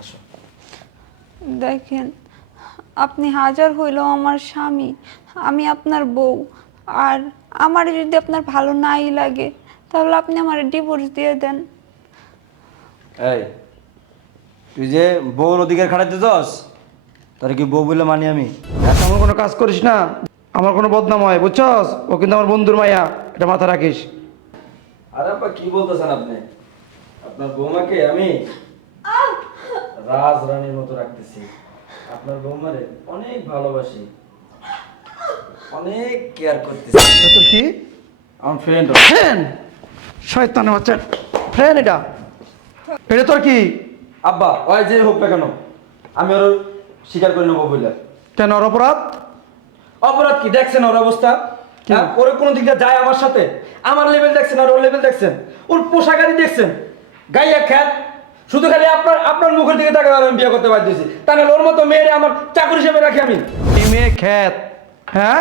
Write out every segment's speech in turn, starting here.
আসো দেখেন আপনি হাজার হইলেও আমার স্বামী আমি আপনার বউ আর আমার যদি আপনার ভালো নাই লাগে তাহলে আপনি আমার ডিভোর্স দিয়ে দেন। এই তুই যে বউর অধিকার খাটাইতে যাস তোর কি বউ বলে মানি আমি? এমন কোনো কাজ করিস না আমার কোনো বদনাম হয় বুঝছস? ও কিন্তু আমার বন্ধুর মায়া এটা মাথা রাখিস। আরে আপা কি বলতেছেন আপনি? আপনার বৌমাকে আমি রাজ রানীর মতো রাখতেছি। আপনার বৌমারে অনেক ভালোবাসি। অনেক কেয়ার করতেছি। তোর কি? আমার ফ্রেন্ড ফ্রেন্ড শয়তানের বাচ্চা। ফ্রেন্ড এটা? এটা তোর কি? আব্বা ওই যে হোক না কেন আমি ওর স্বীকার করে নেব বলে কেন ওর অপরাধ? অপরাধ কি? দেখছেন ওর অবস্থা? হ্যাঁ? ওর কোনো দিক দিয়ে যায় আমার সাথে। আমার লেভেল দেখছেন আর ওর লেভেল দেখছেন। ওর পোশাকারি দেখছেন। গাইয়া খ্যাত শুধু খালি আপনার আপনার মুখের দিকে তাকে আমি বিয়ে করতে বাধ্য হয়েছি। তাহলে ওর মতো মেয়েরে আমার চাকরি হিসেবে রাখি আমি। এই মেয়ে খ্যাত। হ্যাঁ?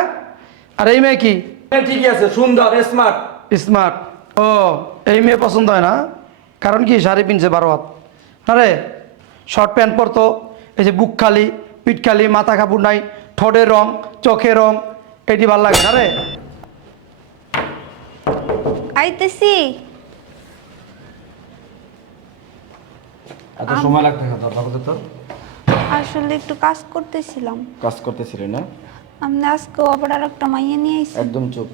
আর এই মেয়ে কি? হ্যাঁ ঠিকই আছে সুন্দর স্মার্ট স্মার্ট। ও এই মেয়ে পছন্দ হয় না? কারণ কি? শাড়ি পিনছে বারো হাত। আরে শর্ট প্যান্ট পরতো এই যে বুক খালি পিঠ খালি মাথা কাপড় নাই ঠোঁটের রং চোখের রং এটি ভালো লাগে না রে? আইতেছি। এত সময় লাগতে না তোর বাবা তোর? আসলে একটু কাজ করতেছিলাম। কাজ করতেছিলি না? আপনি আজকে আবার আর একটা মাইয়া নিয়ে আইসি একদম চুপ।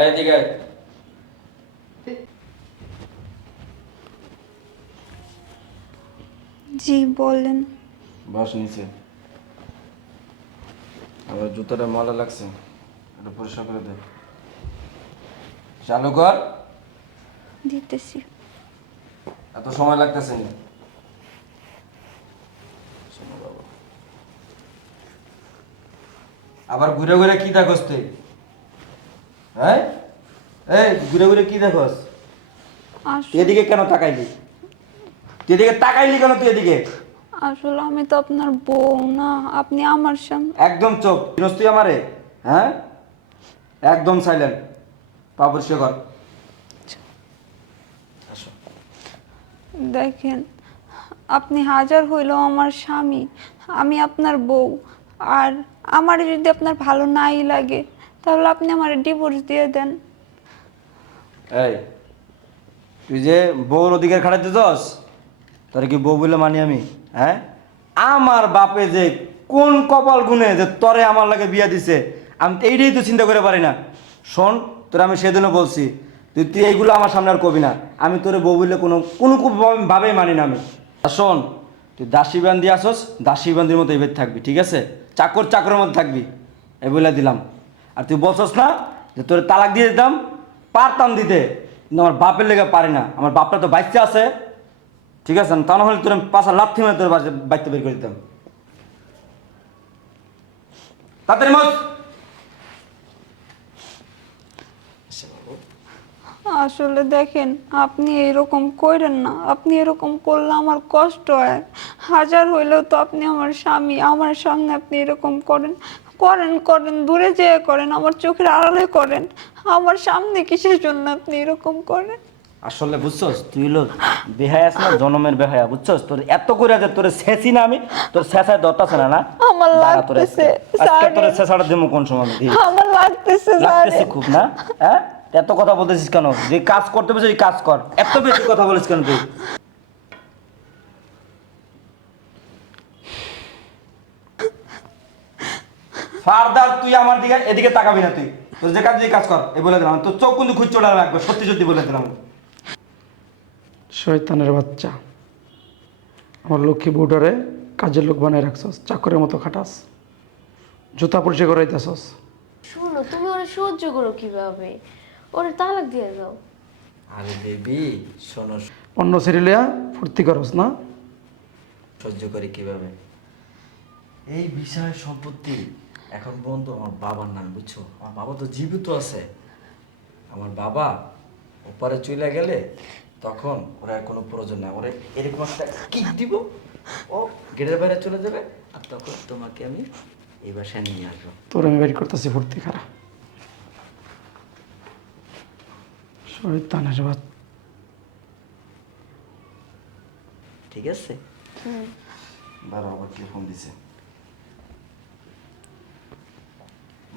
এদিকে বলেন বস নিচে। আবার জুতোটা ময়লা লাগছে এটা পরিষ্কার করে দে। চালু কর। দিতেছি। এত সময় লাগতেছে না। আবার ঘুরে ঘুরে কি দেখোস তুই? হ্যাঁ? এই ঘুরে ঘুরে কি দেখোস? এদিকে কেন তাকাইলি? তুই এদিকে তাকাইলি কেন তুই এদিকে? আসলে আমি তো আপনার বউ না আপনি আমার সামনে একদম চোখ চিনস তুই আমারে হ্যাঁ? একদম সাইলেন্ট পা শেখর দেখেন আপনি হাজার হইলেও আমার স্বামী আমি আপনার বউ আর আমার যদি আপনার ভালো নাই লাগে তাহলে আপনি আমার ডিভোর্স দিয়ে দেন। এই তুই যে বউর অধিকার খাটাইতে যাস তোর কি বউ বলে মানি আমি? হ্যাঁ? আমার বাপে যে কোন কপাল গুনে যে তরে আমার লাগে বিয়া দিছে, আমি এইটাই তো চিন্তা করে পারি না। শোন, তোর আমি সেদিনও বলছি, তুই তুই এইগুলো আমার সামনে আর কবি না। আমি তোরে বউ বললে কোনো কোনো ভাবেই মানি না আমি। শোন, তুই দাসী বান্দি আসস, দাসী বান্দির মতো এবার থাকবি, ঠিক আছে? চাকর চাকরের মধ্যে থাকবি এই বলে দিলাম। আর তুই বলছস না যে তোর তালাক দিয়ে দিতাম, পারতাম দিতে। কিন্তু আমার বাপের লেগে পারি না। আমার বাপটা তো বাচ্চা আছে। ঠিক আছে, তা না হলে তোর পাশা লাথি মেরে তোর বাড়ি- বাড়িতে বের করে দিতাম। মত। আসলে দেখেন, আপনি এরকম করেন না। আপনি এরকম করলে আমার কষ্ট হয়। হাজার হইলেও তো আপনি আমার স্বামী, আমার সামনে আপনি এরকম করেন। করেন করেন, দূরে যেয়ে করেন, আমার চোখের আড়ালে করেন। আমার সামনে কিসের জন্য আপনি এরকম করেন? আসলে বুঝছস তুই লোক বেহায়া আছে না জনমের বেহায়া বুঝছস? তোর এত করে যে তোর শেষই না আমি তোর শেষায় দরটা আছে না না? আমার লাগতেছে, আজকে- তোর। শেষাটা দেবো কোন সময় আমার লাগতেছে লাগতেছে খুব না? হ্যাঁ? এত কথা বলতেছিস কেন? যে কাজ করতে বলছিস ওই কাজ কর। এত বেশি কথা বলিস কেন তুই? ফারদার তুই আমার দিকে এদিকে তাকাবি না তুই। তোর যে কাজ যে কাজ কর এই বলে দিলাম। তোর চোখ কিন্তু খুঁজ চলে রাখবে সত্যি সত্যি বলে দিলাম। শয়তানের বাচ্চা। আমার লক্ষ্মী বউটারে কাজের লোক বানায় রাখছস চাকরের মতো খাটাস জুতা পরিষ্কার করাইতেছস। শোনো তুমি ওরা সহ্য করো কীভাবে? ওরা তালাক দিয়ে দাও। আরে বেবি শোনো অন্য সিরিলিয়া ফুর্তি করস না? সহ্য করি কীভাবে? এই বিষয় সম্পত্তি এখন পর্যন্ত আমার বাবার নাম বুঝছ? আমার বাবা তো জীবিত আছে। আমার বাবা ওপারে চলে গেলে তখন ওরা আর কোনো প্রয়োজন নাই। ওরা এরকম একটা কিক দিব? ও গেটের বাইরে চলে যাবে আর তখন তোমাকে আমি এই বাসায় নিয়ে আসব। তোর আমি বের করতেছি ভর্তি খারা। শয়তানের বাচ্চা ঠিক আছে? বাবা আবার কে ফোন দিছে?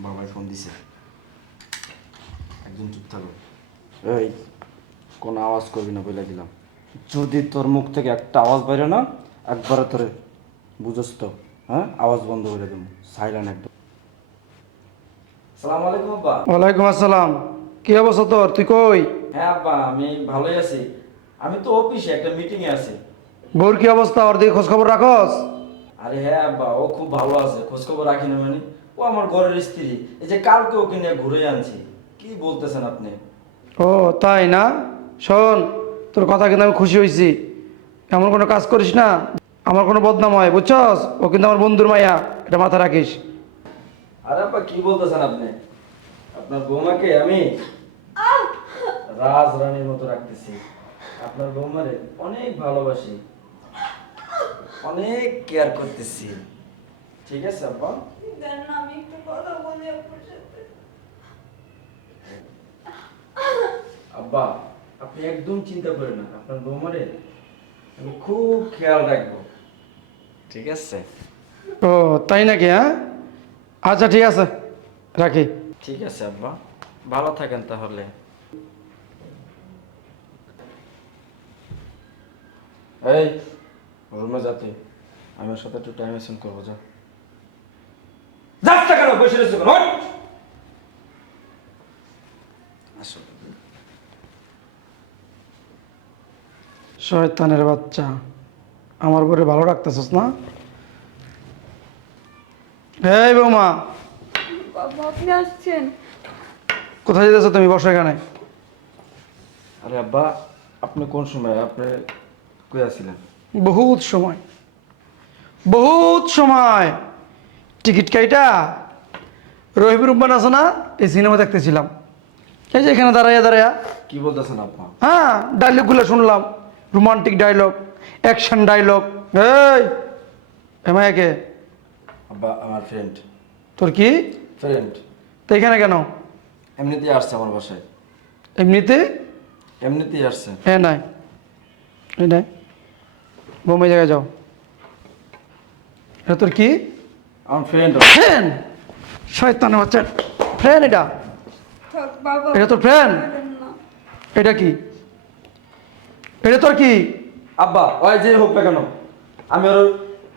বাবাই ফোন দিছে। একদম চুপ থাকো। এই কোনো আওয়াজ করবি না বলে দিলাম। যদি তোর মুখ থেকে একটা আওয়াজ বাইরে না একবারে তোরে বুঝস তো হ্যাঁ? আওয়াজ বন্ধ করে দেবো সাইলেন্ট একদম। সালাম আলাইকুম আব্বা। ওয়ালাইকুম আসসালাম। কি অবস্থা তোর? তুই কই? হ্যাঁ আব্বা আমি ভালোই আছি। আমি তো অফিসে একটা মিটিং এ আছি। বউর কি অবস্থা? ওর দিকে খোঁজ খবর রাখস? আরে হ্যাঁ আব্বা ও খুব ভালো আছে খোঁজ খবর রাখি না মানে। ও আমার ঘরের স্ত্রী এই যে কালকে ওকে নিয়ে ঘুরে আনছি। কি বলতেছেন আপনি? ও তাই না? শোন তোর কথা কিন্তু আমি খুশি হয়েছি। এমন কোনো কাজ করিস না আমার কোনো বদনাম হয় বুঝছস? ও কিন্তু আমার বন্ধুর মাইয়া এটা মাথা রাখিস। আরে আব্বা কি বলতেছেন আপনি? আপনার বৌমাকে আমি রাজ রানীর মতো রাখতেছি। আপনার বৌমারে অনেক ভালোবাসি অনেক কেয়ার করতেছি। ঠিক আছে আব্বা দেন না আমি একটু কথা বলি আপনার সাথে। আব্বা আপনি একদম চিন্তা করেন না আপনার বৌমারে আমি খুব খেয়াল রাখব। ঠিক আছে। ও তাই নাকি হ্যাঁ? আচ্ছা ঠিক আছে রাখি। ঠিক আছে আব্বা। ভালো থাকেন তাহলে। এই রুমে যাতে আমি ওর সাথে একটু টাইম স্পেন্ড করব যা। যাচ্ছে কেন বসে রয়েছে কেন ওঠ! আসো শয়তানের বাচ্চা। আমার ঘরে ভালো রাখতেছস না? এই বৌমা। বাবা আপনি আসছেন। কোথায় যেতেছো তুমি? বসো এখানে। আরে আব্বা আপনি কোন সময়? আপনি কই আছিলেন? বহুত সময়। বহুত সময়। টিকিট কাইটা রহিম রুম্মান আছে না? এই সিনেমা দেখতেছিলাম। এই যে এখানে দাঁড়াইয়া দাঁড়াইয়া। কি বলতেছেন আপা? হ্যাঁ ডায়লগগুলো শুনলাম। রোমান্টিক ডায়লগ অ্যাকশন ডায়লগ এই এমায়াকে আব্বা আমার ফ্রেন্ড তোর কি? ফ্রেন্ড তো এখানে কেন? এমনিতেই আসছে আমার বাসায়। এমনিতে? এমনিতেই আসছে। হ্যাঁ নাই। এই নাই। বোম্বে জায়গায় যাও। এটা তোর কি? আমার ফ্রেন্ড ফ্রেন্ড শয়তানে হচ্ছে ফ্রেন্ড এটা? বাবা এটা তোর ফ্রেন্ড এটা কি? এটা তোর কি? আব্বা ওই যে হোক না কেন আমি ওর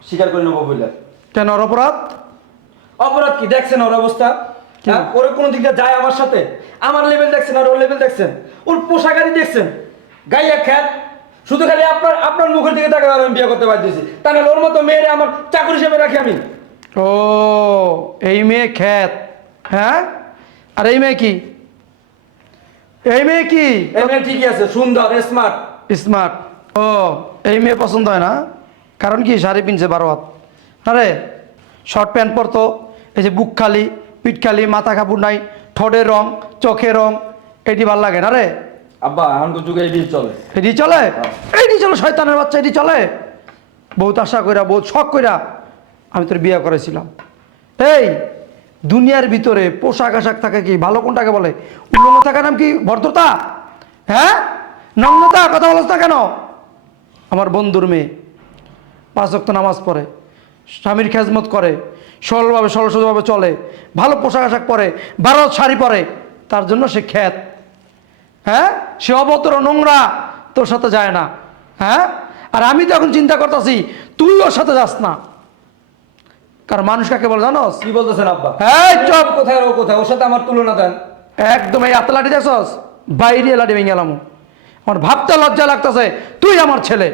স্বীকার করে নেব বললে কেন ওর অপরাধ? অপরাধ কি? দেখছেন ওর অবস্থা? হ্যাঁ? ওর কোনো দিকে যায় আমার সাথে? আমার লেভেল দেখছেন আর ওর লেভেল দেখছেন? ওর পোশাক আদি দেখছেন? গাইয়া খ্যাত। শুধু খালি আপনার আপনার মুখের দিকে তাকে আমি বিয়ে করতে বাধ্য হয়েছি। তা নাহলে ওর মতো মেয়েরে আমার চাকরি হিসেবে রাখি আমি। ও এই মেয়ে খ্যাত। হ্যাঁ? আর এই মেয়ে কি? এই মেয়ে কি? এই মেয়ে ঠিকই আছে সুন্দর স্মার্ট স্মার্ট। ও এই মেয়ে পছন্দ হয় না? কারণ কি? শাড়ি পিনছে বারো হাত। আরে শর্ট প্যান্ট পরতো। এই যে বুক খালি পিঠ খালি মাথা কাপড় নাই ঠোঁটের রং চোখের রং এটি ভালো লাগে না রে? আব্বা এখনকার যুগে বিয়ে চলে। এটি চলে? এটি চলে শয়তানের বাচ্চা এটি চলে? বহুত আশা কইরা বহুত শখ কইরা আমি তোর বিয়ে করেছিলাম। এই দুনিয়ার ভিতরে পোশাক আশাক থাকে কি? ভালো কোনটাকে বলে? উল্লঙ্গ থাকার নাম কি? ভদ্রতা? হ্যাঁ? নগ্নতা কথা বলছ না কেন? আমার বন্ধুর মেয়ে পাঁচ ওয়াক্ত নামাজ পড়ে স্বামীর খেজমত করে সরলভাবে সরলসভাবে চলে ভালো পোশাক আশাক পরে ভারত শাড়ি পরে তার জন্য সে খ্যাত হ্যাঁ? সে অভদ্র নোংরা তোর সাথে যায় না। হ্যাঁ? আর আমি তো এখন চিন্তা করতেছি তুই ওর সাথে যাস না। কারণ মানুষ কাকে বলে জানোস কি বলতেছেন আব্বা? হ্যাঁ চপ! কোথায় ও কোথায়? ওর সাথে আমার তুলনা দেন। একদম এই আত লাঠি দেখছস? বাইরে লাঠি ভেঙে গেলাম আমার ভাবতে লজ্জা লাগতেছে, তুই আমার ছেলে।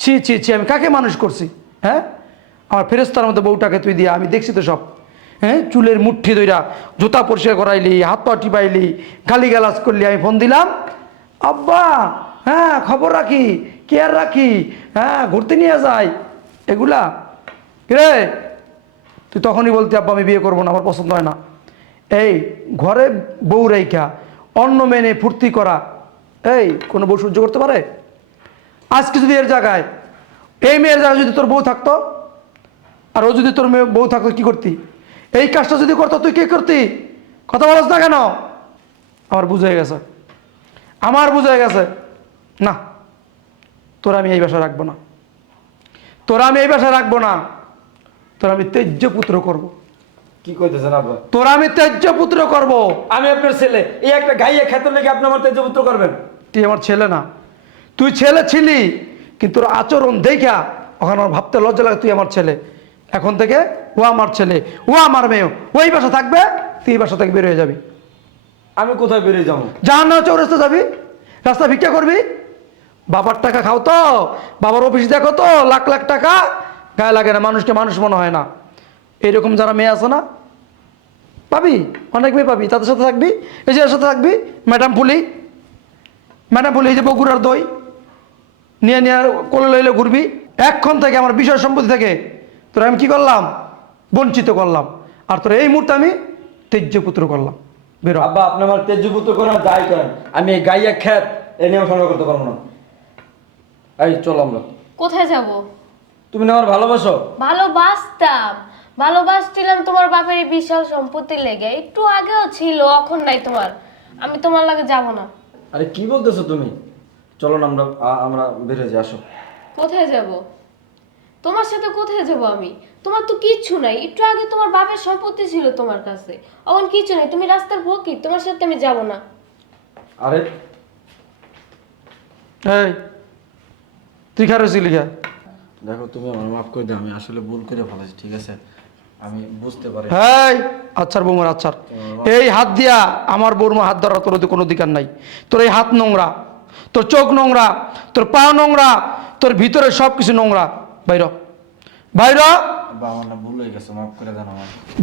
ছি ছি ছি, আমি কাকে মানুষ করছি? হ্যাঁ? আমার ফেরেস্তার মধ্যে বউটাকে তুই দিয়া, আমি দেখছি তো সব। হ্যাঁ? চুলের মুঠি দইরা জুতা পরিষ্কার করাইলি, হাত পা টিপাইলি গালি গালাজ করলি, আমি ফোন দিলাম। আব্বা হ্যাঁ খবর রাখি, কেয়ার রাখি হ্যাঁ ঘুরতে নিয়ে যাই। এগুলা? রে তুই তখনই বলতে, আব্বা, আমি বিয়ে করব না, আমার পছন্দ হয় না। এই ঘরে বউ রেখা অন্ন মেনে ফুর্তি করা এই কোনো বউ সহ্য করতে পারে? আজকে যদি এর জায়গায় এই মেয়ের জায়গায় যদি তোর বউ থাকতো আর ও যদি তোর মেয়ে বউ থাকতো কি করতি? এই কাজটা যদি করতো তুই কি করতি? কথা বলস না কেন? আমার বুঝে গেছে। আমার বুঝে গেছে। না তোরা আমি এই বাসায় রাখব না। তোরা আমি এই বাসায় রাখব না। তোরা আমি তেজ্য পুত্র করব। কি কইতেছেন আব্বা তোরা আমি তেজ্য পুত্র করব। আমি আপনার ছেলে। এই একটা গাইয়ে খেতে লেগে আপনি আমার তেজ্য পুত্র করবেন? তুই আমার ছেলে না। তুই ছেলে ছিলি কিন্তু তোর আচরণ দেখা ওখানে আমার ভাবতে লজ্জা লাগে তুই আমার ছেলে। এখন থেকে ও আমার ছেলে ও আমার মেয়ে ওই বাসা থাকবে তুই এই বাসা থেকে বের হয়ে যাবি। আমি কোথায় বেরিয়ে যাব? জাহান্ন চৌরাস্তা যাবি রাস্তা ভিক্ষা করবি। বাবার টাকা খাও তো বাবার অফিস দেখো তো লাখ লাখ টাকা। গায়ে লাগে না মানুষকে মানুষ মনে হয় না। এরকম যারা মেয়ে আছে না পাবি? অনেক মেয়ে পাবি তাদের সাথে থাকবি এই যে সাথে থাকবি ম্যাডাম পুলি ম্যাডাম পুলি এই যে বগুড়ার দই নিয়ে নিয়ে কোলে লইলে ঘুরবি। এক্ষণ থেকে আমার বিষয় সম্পত্তি থেকে তোর আমি কি করলাম? বঞ্চিত করলাম। আর তোর এই মুহূর্তে আমি তেজ্য পুত্র করলাম। বেরো। আব্বা আপনি আমার তেজপুত্র করেন যাই করেন। আমি এই গাইয়া খ্যাত এ নিয়ে সংগ্রহ করতে পারব না। এই চলো আমরা। কোথায় যাব? তুমি না আমার ভালোবাসো? ভালোবাসতাম। ভালোবাসছিলাম তোমার বাপের এই বিশাল সম্পত্তি লেগে। একটু আগেও ছিল এখন নাই তোমার। আমি তোমার লাগে যাব না। আরে কি বলতেছো তুমি? চলো না আমরা আ- আমরা বের হয়ে যাই আসো। কোথায় যাব? তোমার সাথে কোথায় যাব আমি? তোমার তো কিচ্ছু নাই। একটু আগে তোমার বাপের সম্পত্তি ছিল তোমার কাছে। এখন কিচ্ছু নাই। তুমি রাস্তার ভোকি তোমার সাথে আমি যাব না। আরে এই তুই খারে ছিলি দেখো তুমি আমার মাফ করে দাও আমি আসলে ভুল করে ফেলেছি ঠিক আছে? আমি বুঝতে পারি। এই আচ্ছার বৌমার আচ্ছার। এই হাত দিয়া আমার বৌমা হাত ধরার তোর কোনো অধিকার নাই। তোর এই হাত নোংরা তোর চোখ নোংরা তোর পা নোংরা তোর ভিতরে সব কিছু নোংরা। বাইর। বাইর।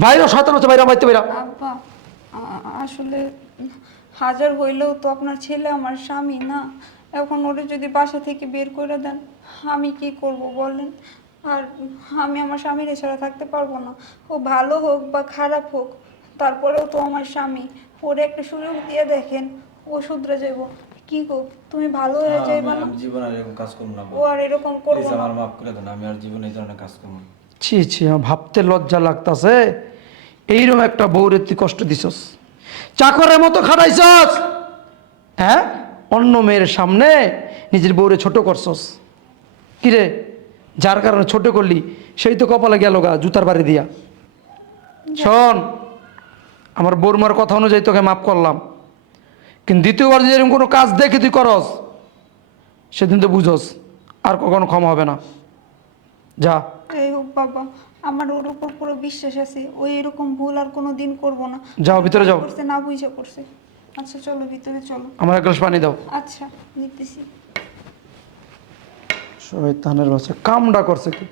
বাইর শয়তান হচ্ছে বাইরা বাইতে বাইরা। আসলে হাজার হইলেও তো আপনার ছেলে আমার স্বামী না। এখন ওরে যদি বাসা থেকে বের করে দেন আমি কি করব বলেন? আর আমি আমার স্বামীর এছাড়া থাকতে পারব না। ও ভালো হোক বা খারাপ হোক তারপরেও তো আমার স্বামী। ওরে একটা সুযোগ দিয়ে দেখেন ও শুধরে যাইব। কি গো তুমি ভালো হয়ে যাইবা না? জীবনে আর এরকম কাজ করব না ও আর এরকম করব না। আমার মাফ করে দেন আমি আর জীবনে এই ধরনের কাজ করব না। ছি ছি আমার ভাবতে লজ্জা লাগতাছে। এইরকম একটা বউরে তুই কষ্ট দিছস? চাকরের মতো খাটাইছস? হ্যাঁ? অন্য মেয়ের সামনে নিজের বউরে ছোট করছস? কিরে যার কারণে ছোট করলি সেই তো কপালে গেল গা জুতার বাড়ি দিয়া। শোন আমার বৌমার কথা অনুযায়ী তোকে মাফ করলাম। কিন্তু দ্বিতীয়বার যদি এরকম কোনো কাজ দেখে তুই করস সেদিন তো বুঝস আর কখনো ক্ষমা হবে না। যা। এই হোক বাবা আমার ওর উপর পুরো বিশ্বাস আছে ওই এরকম ভুল আর কোনো দিন করব না। যাও ভিতরে যাও। করছে না বুঝে করছে। আচ্ছা চলো ভিতরে চলো। আমার এক গ্লাস পানি দাও। আচ্ছা নিতেছি। শয়তানের বাচ্চা কামডা করছে কি?